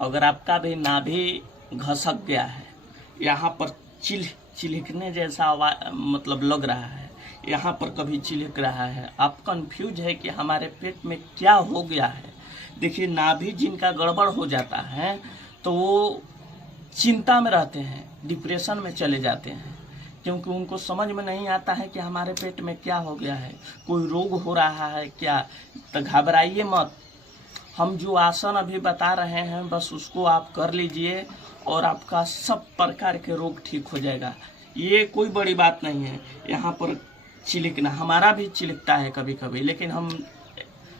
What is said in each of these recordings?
अगर आपका भी नाभि घसक गया है, यहाँ पर चिलकने जैसा मतलब लग रहा है, यहाँ पर कभी चिलक रहा है, आप कंफ्यूज है कि हमारे पेट में क्या हो गया है। देखिए, नाभि जिनका गड़बड़ हो जाता है तो वो चिंता में रहते हैं, डिप्रेशन में चले जाते हैं, क्योंकि उनको समझ में नहीं आता है कि हमारे पेट में क्या हो गया है, कोई रोग हो रहा है क्या। तो घबराइए मत, हम जो आसन अभी बता रहे हैं बस उसको आप कर लीजिए और आपका सब प्रकार के रोग ठीक हो जाएगा। ये कोई बड़ी बात नहीं है। यहाँ पर चिलकना, हमारा भी चिलकता है कभी कभी, लेकिन हम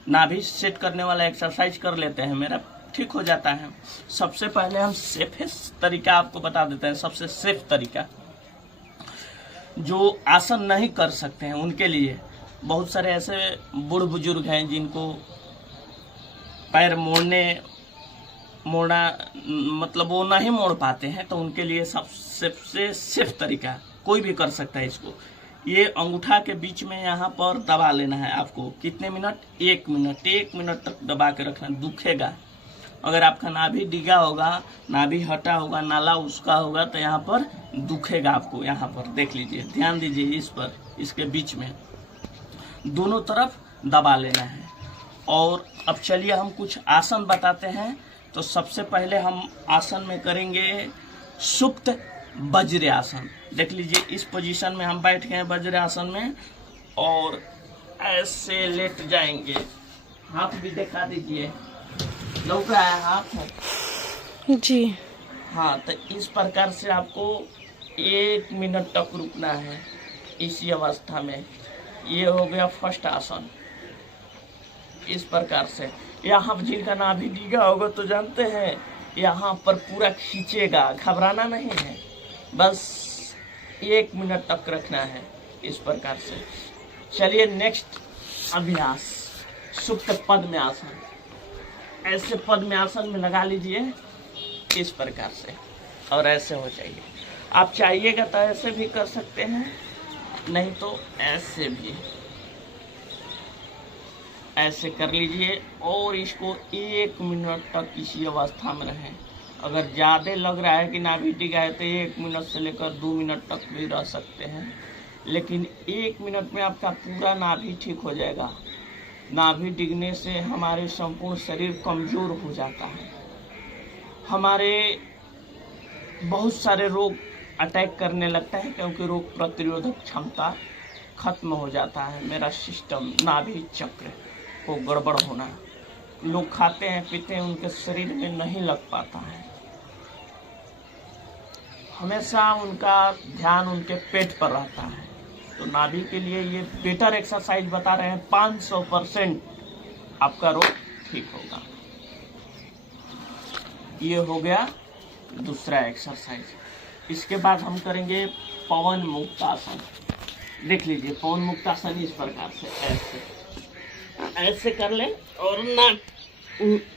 नाभि सेट करने वाला एक्सरसाइज कर लेते हैं, मेरा ठीक हो जाता है। सबसे पहले हम सेफेस्ट तरीका आपको बता देते हैं। सबसे सेफ तरीका, जो आसन नहीं कर सकते हैं उनके लिए, बहुत सारे ऐसे बूढ़ बुजुर्ग हैं जिनको पैर मोड़ना मतलब वो नहीं मोड़ पाते हैं, तो उनके लिए सबसे सेफ तरीका, कोई भी कर सकता है इसको। ये अंगूठा के बीच में यहाँ पर दबा लेना है आपको। कितने मिनट? 1 मिनट। 1 मिनट तक दबा के रखना। दुखेगा। अगर आपका नाभि डिगा होगा, नाभि हटा होगा, नाला उसका होगा, तो यहाँ पर दुखेगा आपको। यहाँ पर देख लीजिए, ध्यान दीजिए इस पर, इसके बीच में दोनों तरफ दबा लेना है। और अब चलिए हम कुछ आसन बताते हैं। तो सबसे पहले हम आसन में करेंगे सुप्त वज्रासन। देख लीजिए, इस पोजीशन में हम बैठ गए वज्रासन में और ऐसे लेट जाएंगे। हाथ भी दिखा दीजिए, लौक रहा है हाथ जी। हाँ, तो इस प्रकार से आपको 1 मिनट तक रुकना है इसी अवस्था में। ये हो गया फर्स्ट आसन। इस प्रकार से यहाँ जिनका नाभि डिगा होगा तो जानते हैं, यहाँ पर पूरा खींचेगा, घबराना नहीं है, बस 1 मिनट तक रखना है इस प्रकार से। चलिए नेक्स्ट अभ्यास, सुप्त पद्म आसन। ऐसे पद्म आसन में लगा लीजिए इस प्रकार से और ऐसे हो जाइए। आप चाहिएगा तो ऐसे भी कर सकते हैं, नहीं तो ऐसे भी, ऐसे कर लीजिए और इसको 1 मिनट तक इसी अवस्था में रहें। अगर ज़्यादा लग रहा है कि नाभि डिगा है तो 1 मिनट से लेकर 2 मिनट तक भी रह सकते हैं, लेकिन 1 मिनट में आपका पूरा नाभि ठीक हो जाएगा। नाभि डिगने से हमारे संपूर्ण शरीर कमज़ोर हो जाता है, हमारे बहुत सारे रोग अटैक करने लगता है, क्योंकि रोग प्रतिरोधक क्षमता खत्म हो जाता है। मेरा सिस्टम, नाभि चक्र को गड़बड़ होना, लोग खाते हैं पीते हैं, उनके शरीर में नहीं लग पाता है। हमेशा उनका ध्यान उनके पेट पर रहता है। तो नाभि के लिए ये बेटर एक्सरसाइज बता रहे हैं, 500% आपका रोग ठीक होगा। ये हो गया दूसरा एक्सरसाइज। इसके बाद हम करेंगे पवन मुक्तासन। देख लीजिए, पवन मुक्तासन इस प्रकार से ऐसे कर लें और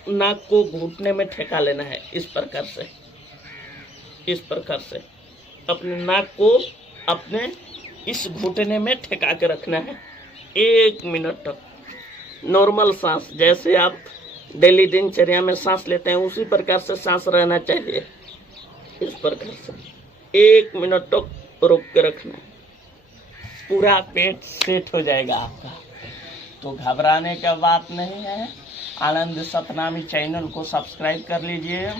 नाक को घुटने में ठेका लेना है इस प्रकार से। इस प्रकार से अपने नाक को अपने इस घुटने में ठेका के रखना है 1 मिनट तक। नॉर्मल सांस, जैसे आप डेली दिनचर्या में सांस लेते हैं उसी प्रकार से सांस रहना चाहिए। इस प्रकार से 1 मिनट तक रोक के रखना, पूरा पेट सेट हो जाएगा आपका। तो घबराने का बात नहीं है। आनंद सतनामी चैनल को सब्सक्राइब कर लीजिए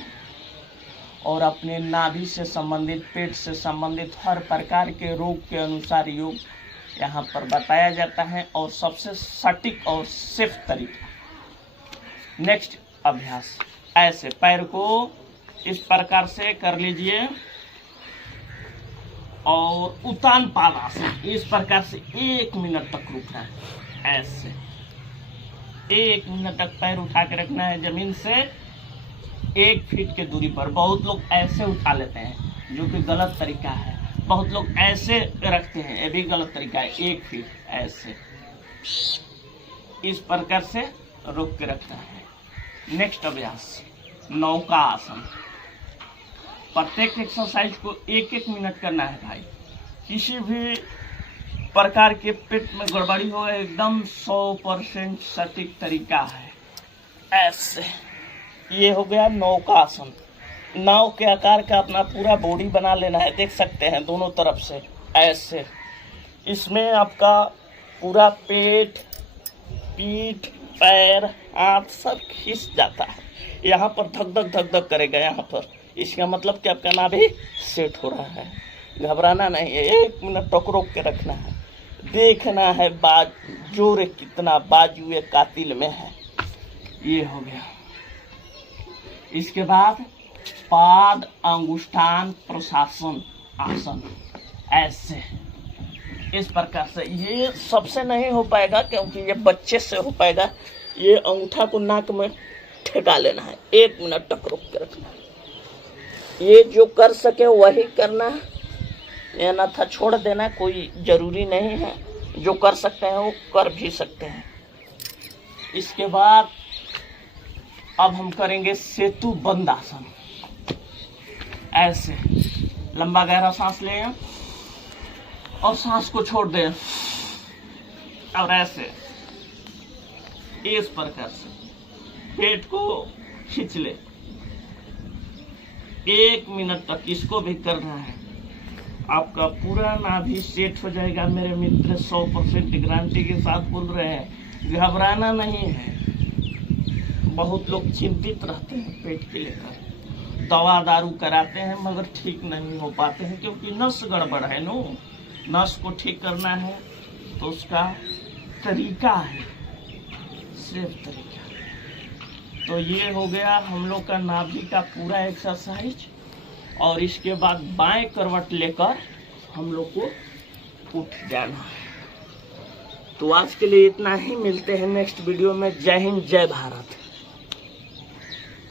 और अपने नाभि से संबंधित, पेट से संबंधित हर प्रकार के रोग के अनुसार योग यहाँ पर बताया जाता है और सबसे सटीक और सेफ तरीका। नेक्स्ट अभ्यास, ऐसे पैर को इस प्रकार से कर लीजिए और उतान पादासन इस प्रकार से 1 मिनट तक रुकना है। ऐसे 1 मिनट तक पैर उठा के रखना है जमीन से 1 फीट के दूरी पर। बहुत लोग ऐसे उठा लेते हैं जो कि गलत तरीका है। बहुत लोग ऐसे रखते हैं, ये भी गलत तरीका है। 1 फीट ऐसे इस प्रकार से रोक के रखना है। नेक्स्ट अभ्यास, नौका आसन। प्रत्येक एक्सरसाइज को 1-1 मिनट करना है भाई। किसी भी प्रकार के पेट में गड़बड़ी हो, एकदम 100% सटीक तरीका है। ऐसे ये हो गया नौकासन। नाव के आकार का अपना पूरा बॉडी बना लेना है, देख सकते हैं दोनों तरफ से ऐसे। इसमें आपका पूरा पेट, पीठ, पैर, हाथ सब खिंच जाता है। यहाँ पर धक धक धक धक करेगा यहाँ पर, इसका मतलब कि आपका नाभि सेट हो रहा है। घबराना नहीं है, 1 मिनट टोक रोक के रखना है, देखना है जोर कितना बाजुए कातिल में है। ये हो गया। इसके बाद पाद अंगुष्ठान प्रशासन आसन, ऐसे इस प्रकार से। ये सबसे नहीं हो पाएगा क्योंकि ये बच्चे से हो पाएगा। ये अंगूठा को नाक में ठेका लेना है, 1 मिनट तक रोक के रखना है। ये जो कर सके वही करना है, ये न था छोड़ देना, कोई जरूरी नहीं है। जो कर सकते हैं वो कर भी सकते हैं। इसके बाद अब हम करेंगे सेतु बंद आसन। ऐसे लंबा गहरा सांस लें और सांस को छोड़ दें, और ऐसे इस प्रकार से पेट को खींच ले। 1 मिनट तक इसको भी करना है। आपका पूरा नाभि सेट हो जाएगा मेरे मित्र, 100% गारंटी के साथ बोल रहे हैं। घबराना नहीं है। बहुत लोग चिंतित रहते हैं पेट के लेकर, दवा दारू कराते हैं मगर ठीक नहीं हो पाते हैं क्योंकि नस गड़बड़ है। नस को ठीक करना है तो उसका तरीका है, सिर्फ तरीका। तो ये हो गया हम लोग का नाभि का पूरा एक्सरसाइज। और इसके बाद बाएं करवट लेकर हम लोग को उठ जाना है। तो आज के लिए इतना ही, मिलते हैं नेक्स्ट वीडियो में। जय हिंद, जय भारत।